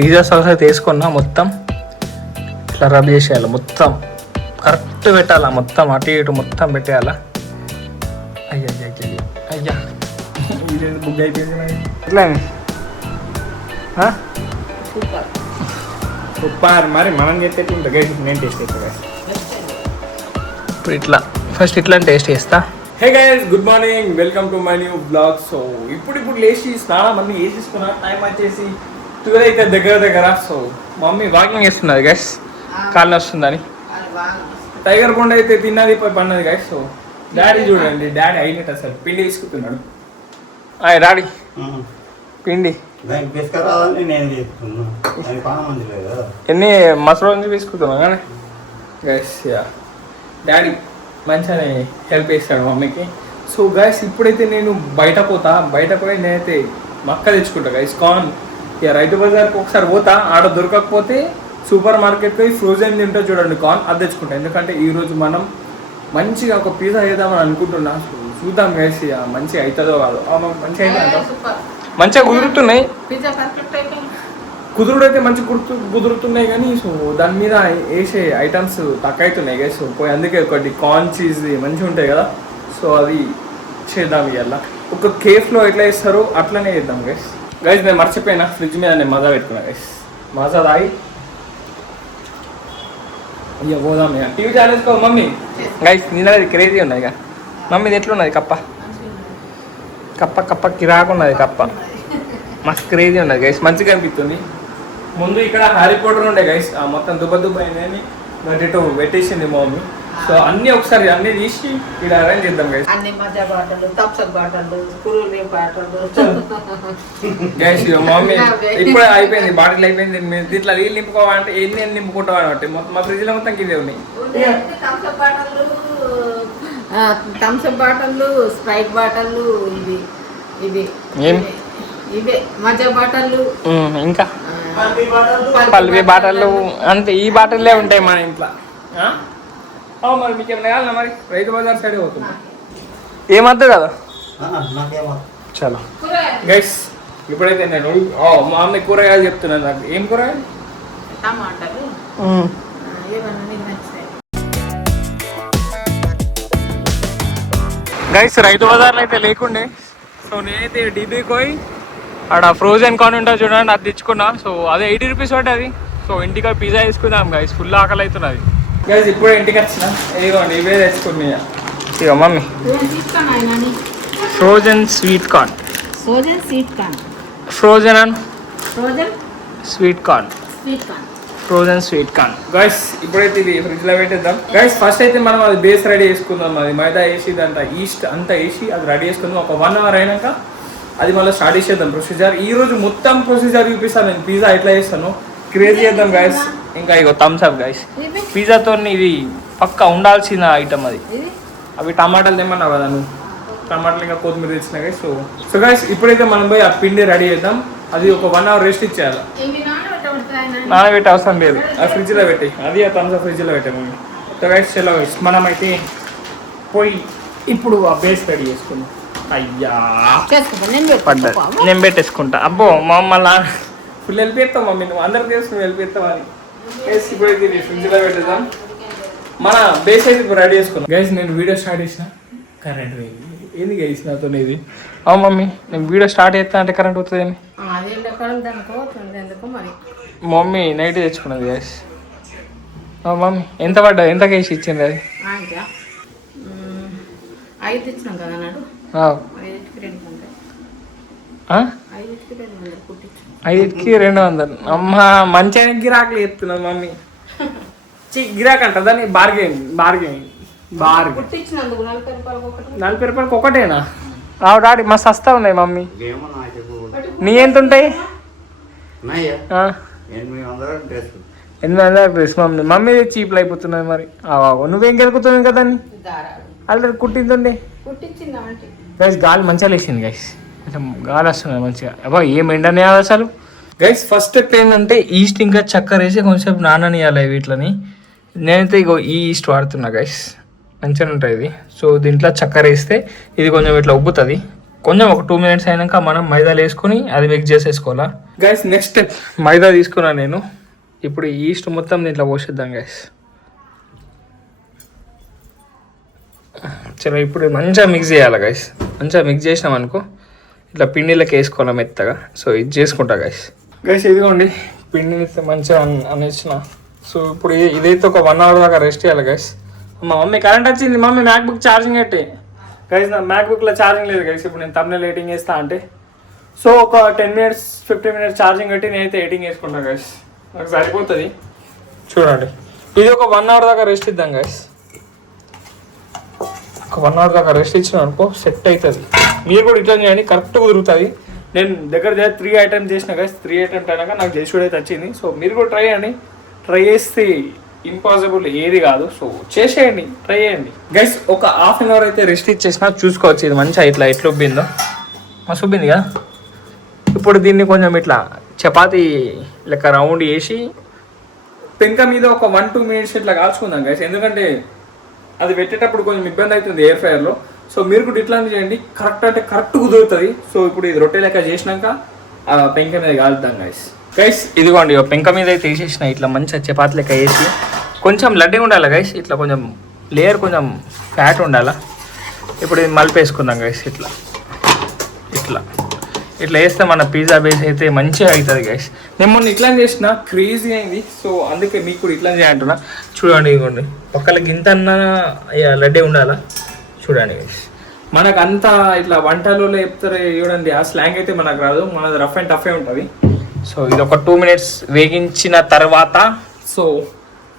Pizza sauce అయితే వేసుకున్నా, మొత్తం ఇట్లా రబ్ చేసేయాలి, మొత్తం కరెక్ట్ పెట్టాలా, మొత్తం అటు ఇటు మొత్తం పెట్టేయాలా. అయ్యా అయ్యా అయ్యా ఇదేంటి బుక్ అయిపోయింది ఎట్లా సూపర్. మరి మనం చేస్తే ఉంటుంది గైస్, నేను టేస్ట్ చేస్తా. ఇప్పుడు ఇట్లా ఫస్ట్ ఇట్లా టేస్ట్ చేస్తా. Hey guys, good morning, welcome to my new blog. So ఇప్పుడు లేచి స్నానం అన్నీ వేసేసుకున్నా. టైం వచ్చేసి 12 అయితే దగ్గర. సో మమ్మీ వాకింగ్ చేస్తున్నది గైస్, కాళ్ళు వస్తుందని. టైగర్ బొండ అయితే తిన్నది, పోయి పన్నది గైస్. సో డాడీ చూడండి, డాడీ అయినట్టు అసలు పిండి తీసుకుంటున్నాడు. అయ్యి డాడీ పిండి ఎన్ని మసాలా నుంచి తీసుకుంటున్నాం కానీ గైస్. డాడీ మంచిగానే హెల్ప్ చేస్తాడు మమ్మీకి. సో గైస్ ఇప్పుడైతే నేను బయట పోయి నేనైతే మక్క తెచ్చుకుంటా గైస్, కార్న్. ఇక రైతు బజార్కి ఒకసారి పోతా, ఆడ దొరకకపోతే సూపర్ మార్కెట్కి పోయి ఫ్రోజన్ తింటా చూడండి, కార్న్ అది తెచ్చుకుంటా. ఎందుకంటే ఈరోజు మనం మంచిగా ఒక పిజ్జా వేద్దామని అనుకుంటున్నా. చూద్దాం గైస్, మంచిగా అవుతుందో కాదు. మంచిగా మంచిగా కుదురుతున్నాయి, కుదురుడైతే మంచి కుదురుతున్నాయి కానీ సో దాని మీద వేసే ఐటమ్స్ తక్కువ అవుతున్నాయి గైస్. పోయి అందుకే ఒకటి కార్న్ చీజ్ మంచిగా ఉంటాయి కదా, సో అది చేద్దాం. ఇవాళ ఒక కేఫ్లో ఎట్లా వేస్తారో అట్లనే చేద్దాం గైస్. గైస్ నేను మర్చిపోయినా, ఫ్రిడ్జ్ మీద నేను మజా పెట్టుకున్నా గైస్. మజా తాగి ఇక పోదాం. ఇక టీవీ ఛానల్స్కో మమ్మీ. గైస్ నిన్నది క్రేజీ ఉన్నది ఇక. మమ్మీది ఎట్లున్నది కప్ప కిరాకున్నది, కప్ప మస్తు క్రేజీ ఉన్నది గైస్, మంచిగా అనిపిస్తుంది. ముందు ఇక్కడ హ్యారీ పోటర్ ఉండే గైస్, మొత్తం దుబ్బ అయిందని గట్టితో పెట్టేసింది మా మమ్మీ. సో అన్ని ఒకసారి అన్ని తీసి ఇక్కడ అరేంజ్ చేద్దాం గైస్. గైస్ మమ్మీ ఇప్పుడే అయిపోయింది, బాటిల్ అయిపోయింది. దీంట్లో నీళ్ళు నింపుకోవాలంటే ఎన్ని నింపుకుంటాం అంటే మొత్తం మా ఫ్రిడ్జ్ లో మొత్తం ఇవే ఉన్నాయి. థమ్స్అప్ బాటిల్లు, స్ప్రైట్ బాటిల్లు, ఇవే మజా బాటిల్లు, ఇంకా పల్వి బాటిల్లు, అంతే. ఈ బాటిల్లే ఉంటాయి మన ఇంట్లో. మరి మీకు ఏమైనా కావాలన్నా మరి రైతు బజార్ సైడ్ పోతుంది, ఏమద్దు కదా. చలో గైస్ ఇప్పుడైతే నేను మా అమ్మ కూరగాయలు చెప్తున్నాను. నాకు ఏం కూరగాయలు? టమాటాలు. గైస్ రైతు బజార్లో అయితే లేకుండే, సో నేనైతే డీబీకి పోయి ఆడ ఫ్రోజన్ కార్న్ ఉంటుంది చూడండి, అది తెచ్చుకున్నా. సో అదే 80 రూపీస్ ఒకటి అది. సో ఇంటికి పిజ్జా వేసుకుందాం గైస్, ఫుల్ ఆకలి అవుతున్నది గైస్. ఇప్పుడే ఇంటికి వచ్చిన, ఇదిగోండి ఇవే తెచ్చుకున్నా. ఇక mummy frozen sweet corn, frozen sweet corn guys. ఇప్పుడైతే ఇది ఫ్రిడ్జ్ లో పెట్టేద్దాం గైస్. ఫస్ట్ అయితే మనం అది బేస్ రెడీ చేసుకుందాం. అది మైదా వేసి దాంట్లో ఈస్ట్ అంతా వేసి అది రెడీ చేసుకుందాం. ఒక 1 అవర్ అయినాక అది మళ్ళీ స్టార్ట్ చేసేద్దాం ప్రొసీజర్. ఈ రోజు మొత్తం ప్రొసీజర్ చూపిస్తాను నేను, పిజ్జా ఎట్లా చేస్తాను, క్రియేట్ చేద్దాం గైస్. ఇంకా ఇగో థమ్స్ అప్ గైస్, పిజ్జాతో ఇది పక్కా ఉండాల్సిన ఐటమ్ అది. అవి టమాటాలు తెమ్మన్నావు కదా నువ్వు, టమాటాలు ఇంకా కొత్తిమీర తెచ్చిన గైస్. సో గైస్ ఇప్పుడైతే మనం పోయి ఆ పిండి రెడీ చేద్దాం. అది ఒక 1 అవర్ రెస్ట్ ఇచ్చేయాలి. నానబెట్టి అవసరం లేదు, ఆ ఫ్రిడ్జ్ లో పెట్టి, అది ఆ థమ్స్ అప్ ఫ్రిడ్జ్ లో పెట్టాము. సో గైస్ చలో గైస్, మనం అయితే పోయి ఇప్పుడు ఆ బేస్ రెడీ చేసుకుందాం. అయ్యా పడ్డది, నేను పెట్టేసుకుంటా. అబ్బో మమ్మల్ని ఫుల్ హెల్ప్ చేస్తాం మమ్మీ, నువ్వు అందరికి తెలుసు నువ్వు హెల్ప్ చేస్తావు అని. గైస్ ఇప్పుడైతే ఫ్రిడ్జ్ లో పెట్టేద్దాం. మన బేస్ అయితే ఇప్పుడు రెడీ చేసుకున్నాం గైస్. నేను వీడియో స్టార్ట్ చేసిన, కరెంట్ పోయింది. ఏంది గైస్ నాతో ఇది? అవును మమ్మీ, నేను వీడియో స్టార్ట్ చేస్తా అంటే కరెంట్ పోతుంది. మమ్మీ నైట్ తెచ్చుకున్నది గైస్. మమ్మీ ఎంత పడ్డది, ఎంత కేసి ఇచ్చింది అది? 5కి 200. అమ్మ మంచిగా గిరాకులు చెప్తున్నావు మమ్మీ. గిరాక్ అంట దాన్ని, బార్గెన్ 40 రూపాయలకి ఒకటేనా? రావు డాడీ మస్తు సస్తా ఉన్నాయి మమ్మీ. నీ ఎంత ఉంటాయి? 800 డ్రెస్ మమ్మీ. మమ్మీ చీప్లు అయిపోతున్నది మరి. నువ్వేం గెలుకుతున్నావు కదా దాన్ని ఆల్రెడీ కుట్టిందండి గైస్. గాలి మంచిగా లేచింది గైస్, కొంచెం గాలి వస్తున్నది మంచిగా. అబ్బా ఏం ఎండనే అసలు గైస్. ఫస్ట్ స్టెప్ ఏంటంటే ఈస్ట్ ఇంకా చక్కెర వేసి కొంచెం నాననియాలి వీటిని. నేనైతే ఇగో ఈ ఈస్ట్ వాడుతున్నా గైస్, మంచిగా ఉంటుంది ఇది. సో దీంట్లో చక్కెర వేస్తే ఇది కొంచెం ఇట్లా ఉబ్బుతుంది. కొంచెం ఒక 2 minutes అయినాక మనం మైదాలు వేసుకొని అది మిక్స్ చేసేసుకోవాలా గైస్. నెక్స్ట్ స్టెప్ మైదా తీసుకున్నాను నేను. ఇప్పుడు ఈస్ట్ మొత్తం దీంట్లో పోసేద్దాం గైస్. చలో ఇప్పుడు మంచిగా మిక్స్ చేయాలి గైస్. మంచిగా మిక్స్ చేసినాం అనుకో ఇట్లా పిండిలోకి వేసుకోవాలి మెత్తగా. సో ఇది చేసుకుంటా గైస్. ఇదిగోండి పిండిని మంచిగా అనేసిన. సో ఇప్పుడు ఇదైతే ఒక 1 hour దాకా రెస్ట్ చేయాలి గైస్. మా మమ్మీ కరెంట్ వచ్చింది, మమ్మీ మ్యాక్బుక్ ఛార్జింగ్ పెట్టే గైస్. నా మ్యాక్బుక్లో ఛార్జింగ్ లేదు గైస్. ఇప్పుడు నేను తమ్ముళ్ళు ఎడిటింగ్ చేస్తా అంటే సో ఒక 10 minutes 15 minutes ఛార్జింగ్ పెట్టి నేనైతే ఎడిటింగ్ చేసుకుంటాను గైస్. నాకు సరిపోతుంది. చూడండి ఇది ఒక 1 hour దాకా రెస్ట్ ఇద్దాం గైస్. ఒక 1 hour దాకా రెస్ట్ ఇచ్చిన అనుకో సెట్ అవుతుంది. మీరు కూడా ఇట్లా చేయండి, కరెక్ట్ కుదురుతుంది. నేను దగ్గర 3 items చేసిన గైస్. 3 items అయినాక నాకు చేసుడు అయితే వచ్చింది. సో మీరు కూడా ట్రై చేయండి. ట్రై చేస్తే ఇంపాసిబుల్ ఏది కాదు. సో చేసేయండి, ట్రై చేయండి గైస్. ఒక 1/2 hour అయితే రెస్ట్ ఇచ్చేసిన. చూసుకోవచ్చు ఇది మంచిగా ఇట్లా ఎట్లా ఉబ్బిందో. మస్తు ఉబ్బింది కదా. ఇప్పుడు దీన్ని కొంచెం ఇట్లా చపాతీ లెక్క రౌండ్ వేసి పెంక మీద ఒక 1-2 minutes ఇట్లా కాల్చుకుందాం గైస్. ఎందుకంటే అది పెట్టేటప్పుడు కొంచెం ఇబ్బంది అవుతుంది ఎయిర్ ఫ్రైయర్లో. సో మీరు కూడా ఇట్లాంటి చేయండి, కరెక్ట్ అంటే కరెక్ట్ కుదురుతుంది. సో ఇప్పుడు ఇది రొట్టె లెక్క చేసినాక ఆ పెంక మీద కాలుద్దాం గైస్. ఇదిగోండి పెంక మీద అయితే వేసేసిన ఇట్లా మంచిగా చపాతి లెక్క వేసి కొంచెం లడ్డీ ఉండాలి గైస్. ఇట్లా కొంచెం లేయర్ కొంచెం ఫ్యాట్ ఉండాలా. ఇప్పుడు ఇది మలిపేసుకుందాం గైస్. ఇట్లా ఇట్లా ఇట్లా వేస్తే మన పిజ్జా బేస్ అయితే మంచిగా అవుతుంది గైస్. నేను మొన్న ఇట్లా చేసిన క్రేజీ అయింది. సో అందుకే మీకు కూడా ఇట్లా చేయంటున్నా. చూడండి ఇదిగోండి పక్కల గింతన్నా లడ్డే ఉండాలా. చూడండి గైస్ మనకు అంతా ఇట్లా వంటలలో చెప్తారు చూడండి. ఆ స్లాంగ్ అయితే మనకు రాదు, మనది రఫ్ అండ్ టఫే ఉంటుంది. సో ఇది ఒక 2 minutes వేగించిన తర్వాత సో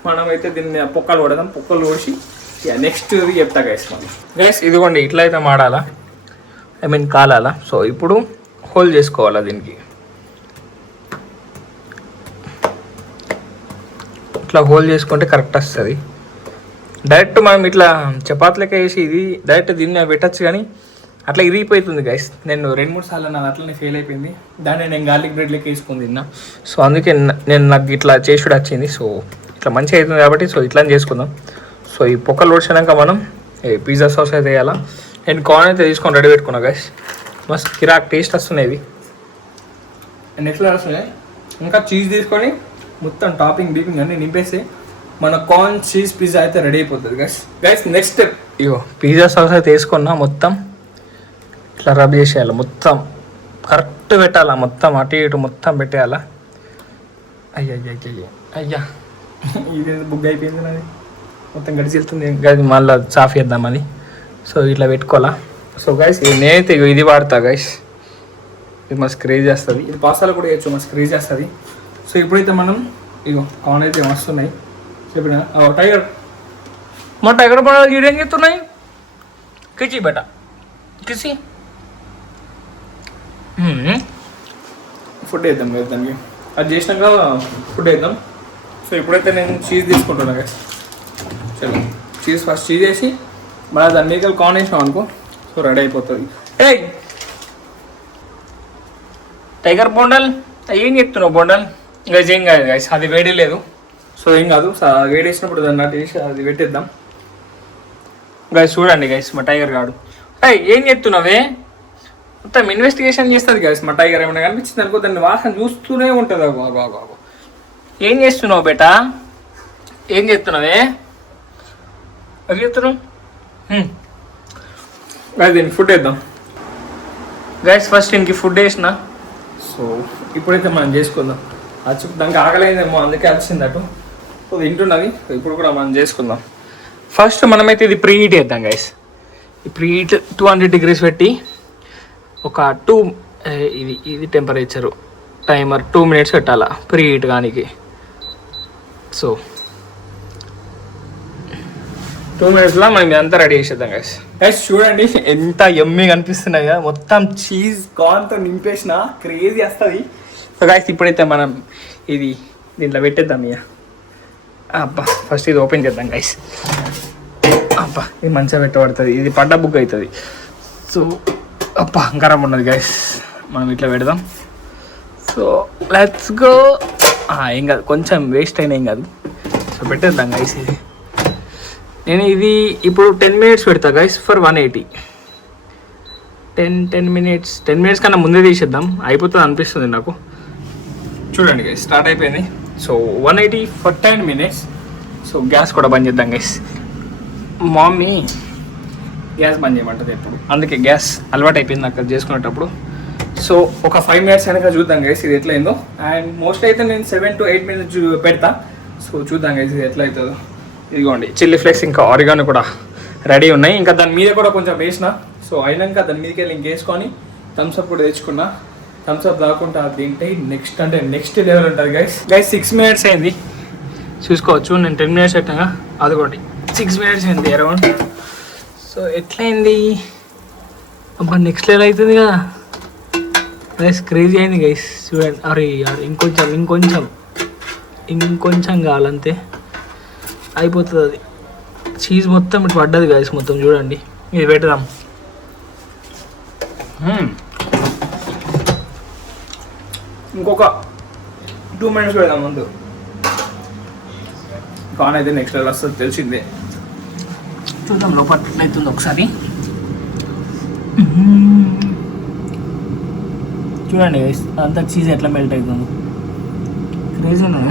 మనమైతే దీన్ని పొక్కలు కొడదాం. పొక్కలు కోసి నెక్స్ట్ చెప్తా గైస్. ఇదిగోండి ఇట్లా అయితే మాడాలా, ఐ మీన్ కాలాలా. సో ఇప్పుడు హోల్ చేసుకోవాలా దీనికి. ఇట్లా హోల్ చేసుకుంటే కరెక్ట్ వస్తుంది. డైరెక్ట్ మనం ఇట్లా చపాతీలకి వేసి ఇది డైరెక్ట్ దీన్ని పెట్టచ్చు, కానీ అట్లా ఇరిగిపోతుంది గైస్. నేను 2-3 సార్లు నాది అట్లనే ఫెయిల్ అయిపోయింది. దాన్ని నేను గార్లిక్ బ్రెడ్లోకి వేసుకుని తిన్నా. సో అందుకే నాకు ఇట్లా చేసుడు వచ్చింది. సో ఇట్లా మంచిగా అవుతుంది కాబట్టి సో ఇట్లా చేసుకుందాం. సో ఈ పొక్కలు వచ్చినాక మనం పిజ్జా సాస్ అయితే వేయాలా. నేను కార్న్ అయితే తీసుకొని రెడీ పెట్టుకున్నా గైస్. మస్తు కిరాక్ టేస్ట్ వస్తున్నాయి ఇవి. నెక్స్ట్ వస్తున్నాయి ఇంకా చీజ్ తీసుకొని మొత్తం టాపింగ్ బీపింగ్ అన్నీ నింపేసి మన కార్న్ చీజ్ పిజ్జా అయితే రెడీ అయిపోతుంది గైస్. నెక్స్ట్ స్టెప్ ఇగో పిజ్జా సాస్ అయితే వేసుకున్నా. మొత్తం ఇట్లా రబ్ చేసేయాలి, మొత్తం కరెక్ట్ పెట్టాలా, మొత్తం అటు ఇటు మొత్తం పెట్టేయాలా. అయ్యా ఇది బుక్ అయిపోయింది నాది, మొత్తం గడిచి వెళ్తుంది. గది మళ్ళీ సాఫ్ చేద్దామని సో ఇట్లా పెట్టుకోవాలా. సో గైస్ నేనైతే ఇది వాడతా గైస్. ఇది మస్తు క్రేజ్ చేస్తుంది. ఇది పాస్తాలో కూడా వేయచ్చు, మస్తు క్రేజ్ చేస్తుంది. సో ఇప్పుడైతే మనం ఇగో కార్న్ అయితే వస్తున్నాయి. చెప్పిన టైగర్ మా టైగర్ పడ ఏం చెప్తున్నాయి. కిచి బేట కిసి ఫుడ్ వేద్దాం కదా దానికి. అది చేసినాక ఫుడ్ వేద్దాం. సో ఇప్పుడైతే నేను చీజ్ తీసుకుంటున్నా గైస్. చలో చీజ్ ఫస్ట్ చీజ్ వేసి మళ్ళీ దాని మీద కార్న్ వేసినాం అనుకో సో రెడీ అయిపోతుంది. టైగర్ బొండల్ ఏం చెప్తున్నావు బొండల్? ఇంకా ఏం కాదు గైస్, అది వేడి లేదు. సో ఏం కాదు, వేడి వేసినప్పుడు దాన్ని నాటి వేసి అది పెట్టేద్దాం గైస్. చూడండి గైస్ మా టైగర్ గాడు ఏం చెప్తున్నావే, మొత్తం ఇన్వెస్టిగేషన్ చేస్తుంది గైస్. మా టైగర్ ఏమైనా కనిపించింది అనుకో దాన్ని వాసన చూస్తూనే ఉంటుంది. బాబు ఏం చేస్తున్నావు బేటా, ఏం చెప్తున్నావే, అది చెప్తున్నావు. దీనికి ఫుడ్ వేద్దాం గైస్. ఫస్ట్ దీనికి ఫుడ్ వేసిన. సో ఇప్పుడైతే మనం చేసుకుందాం. దానికి ఆకలేదేమో అందుకే వచ్చింది అటు. సో తింటున్నది. ఇప్పుడు కూడా మనం చేసుకుందాం. ఫస్ట్ మనమైతే ఇది ప్రీ హీట్ చేద్దాం గైస్. ఈ ప్రీ హీట్ 200 degrees పెట్టి ఒక ఇది టెంపరేచరు టైమర్ 2 minutes పెట్టాలా ప్రీ హీట్ కానికి. సో 2 minutesలో మనం ఇదంతా రెడీ చేసేద్దాం గైస్. గైస్ చూడండి ఎంత యమ్మీ కనిపిస్తున్నాయి కదా, మొత్తం చీజ్ కార్న్తో నింపేసిన క్రేజీ వస్తుంది. సో గైస్ ఇప్పుడైతే మనం ఇది దీంట్లో పెట్టేద్దాం. ఇక అబ్బా ఫస్ట్ ఇది ఓపెన్ చేద్దాం గైస్. అబ్బా ఇది మంచిగా పెట్టబడుతుంది, ఇది పడ్డ బుక్ అవుతుంది. సో అబ్బా గరం ఉన్నది గైస్, మనం ఇట్లా పెడదాం. So let's go. ఏం కాదు, కొంచెం వేస్ట్ అయినా ఏం కాదు. సో పెట్టేద్దాం గైస్. ఇది నేను ఇది ఇప్పుడు 10 minutes పెడతా గైస్ ఫర్ 180. 10 మినిట్స్ కన్నా ముందే తీసేద్దాం, అయిపోతుంది అనిపిస్తుంది నాకు. చూడండి గైస్ స్టార్ట్ అయిపోయింది. So 180 for 10 minutes. So gas కూడా బంద్ చేద్దాం గైస్. మమ్మీ గ్యాస్ బంద్ చేయమంటుంది ఎప్పుడు, అందుకే గ్యాస్ అలవాటు అయిపోయింది నాకు అది చేసుకునేటప్పుడు. సో ఒక 5 minutes వెనక చూద్దాం గైస్ ఇది ఎట్లా అయిందో. అండ్ మోస్ట్ అయితే నేను 7 to 8 minutes పెడతా. సో చూద్దాం గైస్ ఇది ఎట్లా అవుతుందో. ఇదిగోండి చిల్లీ ఫ్లేక్స్ ఇంకా ఆరిగానో కూడా రెడీ ఉన్నాయి. ఇంకా దాని మీద కూడా కొంచెం వేసిన. సో అయినాక దాని మీదకి వెళ్ళి ఇంకేసుకొని థమ్స్అప్ కూడా తెచ్చుకున్నా. థమ్స్అప్ రాకుండా తింటే నెక్స్ట్ లెవెల్ ఉంటుంది గైస్. 6 minutes అయింది చూసుకోవచ్చు. నేను 10 minutes పెట్టాగా, అదిగోటి 6 minutes అయింది అరౌండ్. సో ఎట్లయింది అబ్బా, నెక్స్ట్ లెవెల్ అవుతుంది కదా గైస్. క్రేజీ అయింది గైస్ చూడండి. అరే ఇంకొంచెం కావాలంతే అయిపోతుంది అది. చీజ్ మొత్తం ఇటు పడ్డది గైస్ మొత్తం చూడండి. ఇది పెడదాం. ఇంకొక 2 minutes పెడదాం ముందు. కాన్ అయితే నెక్స్ట్ లెవెల్ వస్తుంది తెలిసిందే. చూద్దాం లోపల ఎట్లయితుందో ఒకసారి. చూడండి గైస్ అంతా చీజ్ ఎట్లా మెల్ట్ అవుతుంది. క్రేజీనా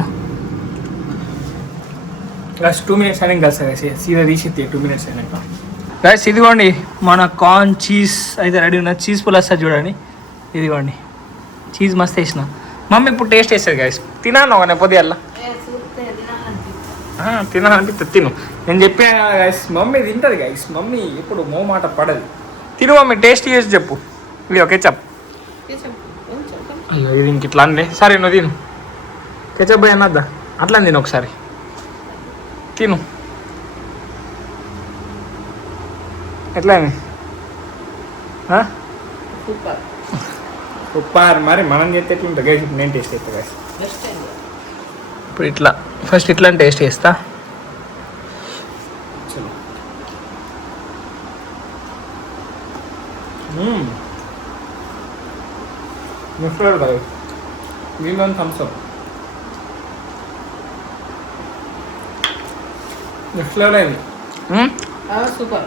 గైస్. 2 minutes అయినా ఇంకా సరే సీదా తీసి 2 minutes అయినాక గైస్. ఇదిగోండి మన కార్న్ చీజ్ అయితే రెడీ ఉన్న. చీజ్ పుల్ వస్తుంది చూడండి. ఇదిగోండి చీజ్ మస్తు వేసిన. మమ్మీ ఇప్పుడు టేస్ట్ వేస్తుంది గైస్. తినాను ఒక పొద్దుగల్లా తినాలనిపిస్తుంది తిను. నేను చెప్పాను గైస్ మమ్మీ తింటుంది గైస్. మమ్మీ ఇప్పుడు మో మాట పడదు. తిను మమ్మీ టేస్ట్ చేసి చెప్పు. ఇది ఓకే చెప్పు. అయ్యో ఇది ఇంక ఇట్లా అండి. సరే నువ్వు తిను. కెచప్ పోయి అన్నద్దా అట్లా తిను ఒకసారి తిను. ఎట్లా సూపర్. మరి మనం చేస్తే ఎట్లుంటుంది గైస్. ఇప్పుడు నేను టేస్ట్ చేస్తా గైస్. ఇప్పుడు ఇట్లా ఫస్ట్ ఇట్లా టేస్ట్ చేస్తా. Next level boy. దీనిలో థమ్స్అప్ నెక్స్ట్ లెవెల్ అయింది. సూపర్.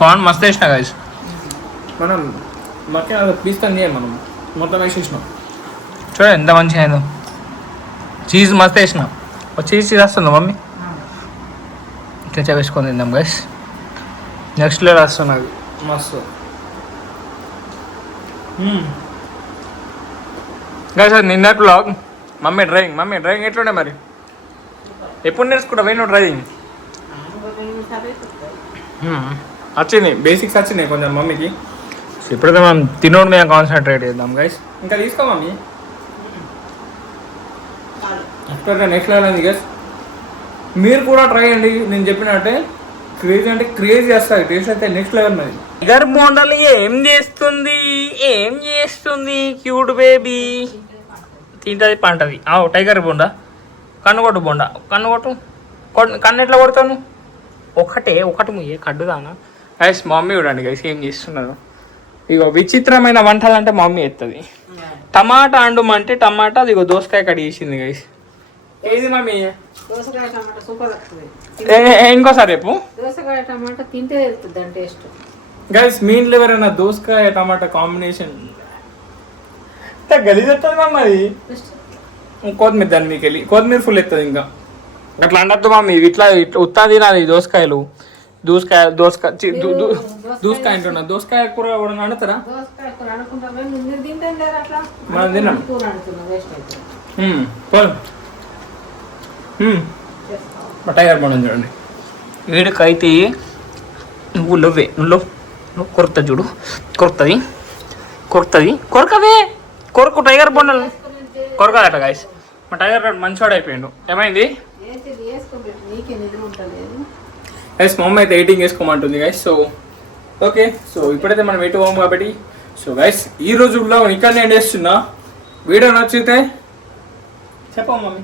కార్న్ మస్తు వేసిన గైస్. మనం మక్క పీస్ తంది మనం మొత్తం వేసేసినాం. చూడండి ఎంత మంచిగా అయిందో. చీజ్ మస్తు వేసిన. చీజ్ వస్తుందా మమ్మీ? తెచ్చా వేసుకొని తిందాం గైస్. నెక్స్ట్ లెవెల్ వస్తున్నది మస్తు గైస్. అది నిన్న బ్లాగ్. మమ్మీ డ్రైవింగ్ ఎట్లుండే మరి? ఎప్పుడు నేర్చుకుంటా పోయి నువ్వు డ్రైవింగ్? వచ్చింది బేసిక్స్ వచ్చినాయి కొంచెం మమ్మీకి. ఇప్పుడైతే మనం తినోడు మీద కాన్సన్ట్రేట్ చేద్దాం గైస్. ఇంకా తీసుకో మమ్మీ. నెక్స్ట్ లెవెల్ అయింది గైస్. మీరు కూడా ట్రై చేయండి నేను చెప్పినట్టే. క్రేజీ అంటే క్రేజీ చేస్తుంది. టేస్ట్ అయితే నెక్స్ట్ లెవెల్ మరి. టైగర్ బోండాలు ఏం చేస్తుంది క్యూట్ బేబీ. తింటది పంటది. టైగర్ బోండా. కన్ను బోండా. కన్ను ఎట్లా కొడతాను? ఒకటి ముయ్యే కడ్డుదానా గైస్. మమ్మీ చూడండి గైస్ ఏం చేస్తున్నారు. ఇగో విచిత్రమైన వంటలు అంటే మమ్మీ ఎత్తది. టమాటా అండుమంటే టమాటా ఇగో దోసకాయ కట్ చేసింది గైస్. ఏది మమ్మీ? దోసకాయ టమాటా సూపర్ వస్తుంది. ఇంకోసారి రేపు దోసకాయ టమాటా తింటే వెళ్తుంది అని టేస్ట్ గైస్. మీ ఇంట్లో ఎవరైనా దోసకాయ టమాటా కాంబినేషన్ గలీజ్ ఎత్తది మమ్మీ. అది కొత్తిమీర దాన్ని మీకు వెళ్ళి కొత్తిమీర ఫుల్ ఎత్తది. ఇంకా అట్లా అండద్దు మమ్మీ. ఇట్లా ఉత్తా తినాలి దోసకాయలు. దోసకాయ అంటున్నా. దోసకాయ కూర కూడా వండుతారా? మనం తిన్నాం. టైగర్ బోండం చూడండి. వీడికైతే నువ్వు కొరుకుతా చూడు. కొరకు టైగర్ బోండలు కొరకాదట గాయస్. మా టైగర్ మంచివాడు అయిపోయాడు. ఏమైంది గైస్? మా అమ్మ అయితే ఎడిటింగ్ చేసుకోమంటుంది గైస్. So okay. సో ఇప్పుడైతే మనం ఎటు పోము కాబట్టి సో గైస్ ఈ రోజు బ్లాగ్ ఇక్కడ నేను చేస్తున్నా. వీడియో నచ్చితే చెప్పాము మమ్మీ.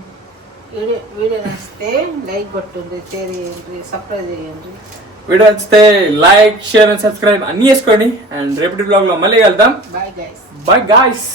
వీడియో నచ్చితే లైక్ కొట్టండి, షేర్ చేయండి, సబ్స్క్రైబ్ చేయండి. వీడియో నచ్చితే లైక్, షేర్ అండ్ సబ్స్క్రైబ్ అన్నీ చేసుకోండి. అండ్ రేపటి బ్లాగ్లో మళ్ళీ వెళ్దాం. Bye guys. Bye guys.